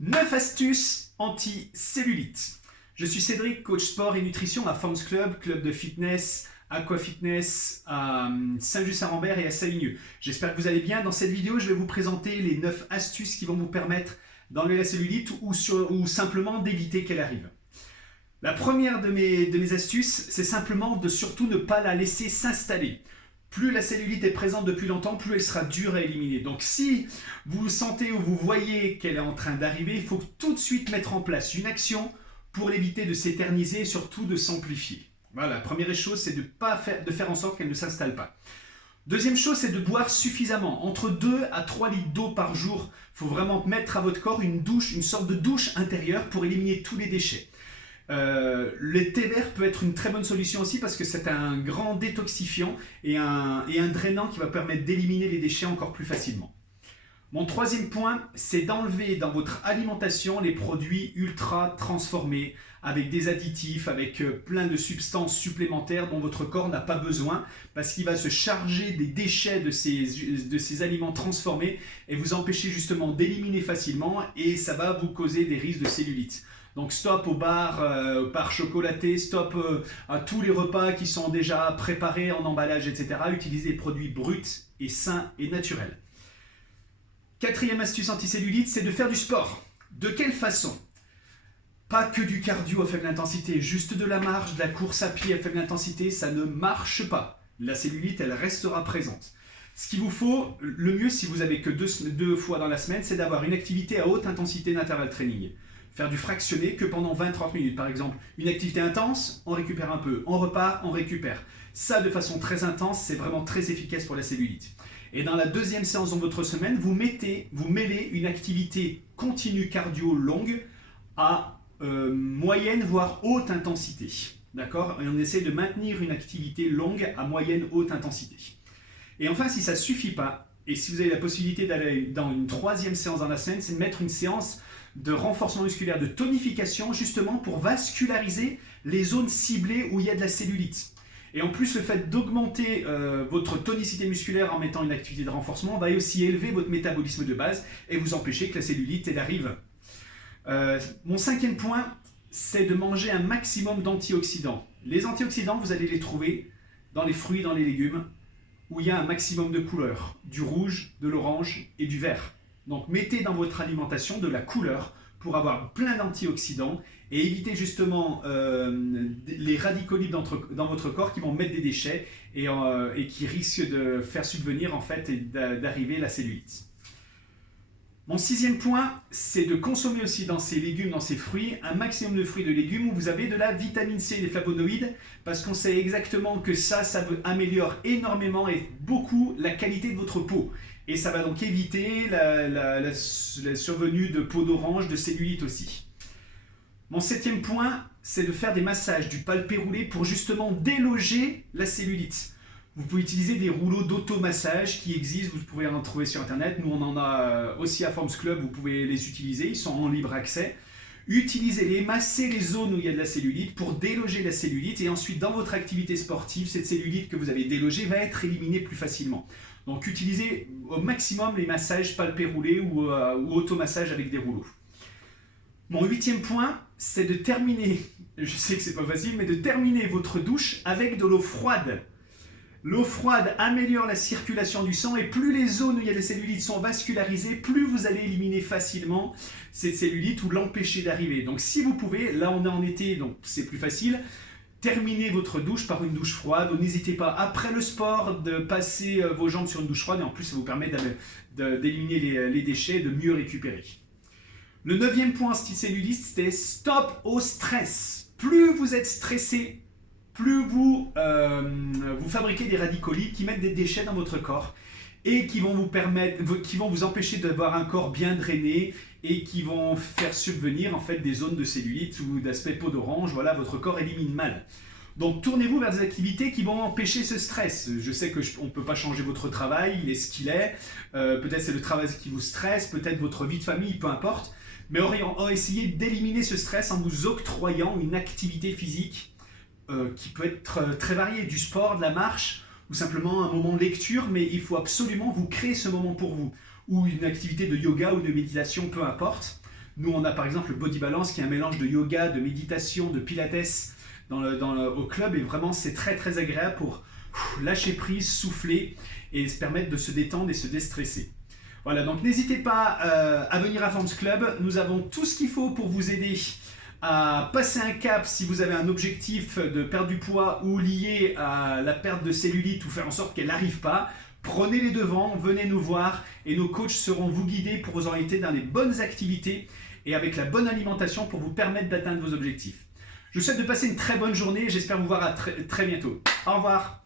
9 astuces anti-cellulite. Je suis Cédric, coach sport et nutrition à Forms Club, club de fitness, aquafitness à Saint-Just-Saint-Rambert et à Savigny. J'espère que vous allez bien. Dans cette vidéo, je vais vous présenter les 9 astuces qui vont vous permettre d'enlever la cellulite ou simplement d'éviter qu'elle arrive. La première de mes astuces, c'est simplement de surtout ne pas la laisser s'installer. Plus la cellulite est présente depuis longtemps, plus elle sera dure à éliminer. Donc si vous sentez ou vous voyez qu'elle est en train d'arriver, il faut tout de suite mettre en place une action pour l'éviter de s'éterniser et surtout de s'amplifier. Voilà, la première chose, c'est de faire en sorte qu'elle ne s'installe pas. Deuxième chose, c'est de boire suffisamment. Entre 2 à 3 litres d'eau par jour. Il faut vraiment mettre à votre corps une douche, une sorte de douche intérieure pour éliminer tous les déchets. Le thé vert peut être une très bonne solution aussi parce que c'est un grand détoxifiant et un drainant qui va permettre d'éliminer les déchets encore plus facilement. Mon troisième point, c'est d'enlever dans votre alimentation les produits ultra transformés avec des additifs, avec plein de substances supplémentaires dont votre corps n'a pas besoin parce qu'il va se charger des déchets de ces aliments transformés et vous empêcher justement d'éliminer facilement et ça va vous causer des risques de cellulite. Donc stop aux barres chocolatées, stop à tous les repas qui sont déjà préparés en emballage, etc. Utilisez des produits bruts et sains et naturels. Quatrième astuce anticellulite, c'est de faire du sport. De quelle façon? Pas que du cardio à faible intensité, juste de la marche, de la course à pied à faible intensité, ça ne marche pas. La cellulite, elle restera présente. Ce qu'il vous faut, le mieux si vous n'avez que deux fois dans la semaine, c'est d'avoir une activité à haute intensité d'intervalle training. Faire du fractionné que pendant 20-30 minutes. Par exemple, une activité intense, on récupère un peu. On repart, on récupère. Ça, de façon très intense, c'est vraiment très efficace pour la cellulite. Et dans la deuxième séance de votre semaine, vous mêlez une activité continue cardio longue à moyenne, voire haute intensité. D'accord? Et on essaie de maintenir une activité longue à moyenne, haute intensité. Et enfin, si ça ne suffit pas, et si vous avez la possibilité d'aller dans une troisième séance dans la semaine, c'est de mettre une séance de renforcement musculaire, de tonification, justement pour vasculariser les zones ciblées où il y a de la cellulite. Et en plus, le fait d'augmenter votre tonicité musculaire en mettant une activité de renforcement va aussi élever votre métabolisme de base et vous empêcher que la cellulite elle arrive. Mon cinquième point, c'est de manger un maximum d'antioxydants. Les antioxydants, vous allez les trouver dans les fruits, dans les légumes, où il y a un maximum de couleurs, du rouge, de l'orange et du vert. Donc mettez dans votre alimentation de la couleur pour avoir plein d'antioxydants et éviter justement les radicaux libres dans votre corps qui vont mettre des déchets et qui risquent de faire subvenir en fait et d'arriver la cellulite. Mon sixième point, c'est de consommer aussi dans ces légumes, dans ces fruits, un maximum de fruits et de légumes où vous avez de la vitamine C et des flavonoïdes parce qu'on sait exactement que ça améliore énormément et beaucoup la qualité de votre peau. Et ça va donc éviter la survenue de peau d'orange, de cellulite aussi. Mon septième point, c'est de faire des massages du palpé roulé pour justement déloger la cellulite. Vous pouvez utiliser des rouleaux d'automassage qui existent, vous pouvez en trouver sur internet. Nous on en a aussi à Forms Club, vous pouvez les utiliser, ils sont en libre accès. Utilisez-les, massez les zones où il y a de la cellulite pour déloger la cellulite et ensuite dans votre activité sportive, cette cellulite que vous avez délogée va être éliminée plus facilement. Donc utilisez au maximum les massages palpé roulés ou automassage avec des rouleaux. Mon huitième point, c'est de terminer, je sais que c'est pas facile, mais de terminer votre douche avec de l'eau froide. L'eau froide améliore la circulation du sang et plus les zones où il y a des cellulites sont vascularisées, plus vous allez éliminer facilement cette cellulite ou l'empêcher d'arriver. Donc si vous pouvez, là on est en été, donc c'est plus facile, terminez votre douche par une douche froide. N'hésitez pas après le sport de passer vos jambes sur une douche froide et en plus ça vous permet d'éliminer les déchets et de mieux récupérer. Le neuvième point anti-cellulite, c'est stop au stress. Plus vous êtes stressé, plus vous fabriquez des radicaux libres qui mettent des déchets dans votre corps et qui vont vous empêcher d'avoir un corps bien drainé et qui vont faire subvenir en fait des zones de cellulite ou d'aspect peau d'orange. Voilà, votre corps élimine mal. Donc tournez-vous vers des activités qui vont empêcher ce stress. Je sais qu'on ne peut pas changer votre travail, il est ce qu'il est. Peut-être c'est le travail qui vous stresse, peut-être votre vie de famille, peu importe. Mais on va essayer d'éliminer ce stress en vous octroyant une activité physique qui peut être très variée, du sport, de la marche, ou simplement un moment de lecture, mais il faut absolument vous créer ce moment pour vous, ou une activité de yoga ou de méditation, peu importe. Nous, on a par exemple le Body Balance qui est un mélange de yoga, de méditation, de pilates au club. Et vraiment, c'est très très agréable pour lâcher prise, souffler et se permettre de se détendre et se déstresser. Voilà, donc n'hésitez pas à venir à Forms Club. Nous avons tout ce qu'il faut pour vous aider à passer un cap si vous avez un objectif de perdre du poids ou lié à la perte de cellulite ou faire en sorte qu'elle n'arrive pas. Prenez les devants, venez nous voir et nos coachs seront vous guider pour vous orienter dans les bonnes activités et avec la bonne alimentation pour vous permettre d'atteindre vos objectifs. Je vous souhaite de passer une très bonne journée et j'espère vous voir à très bientôt. Au revoir.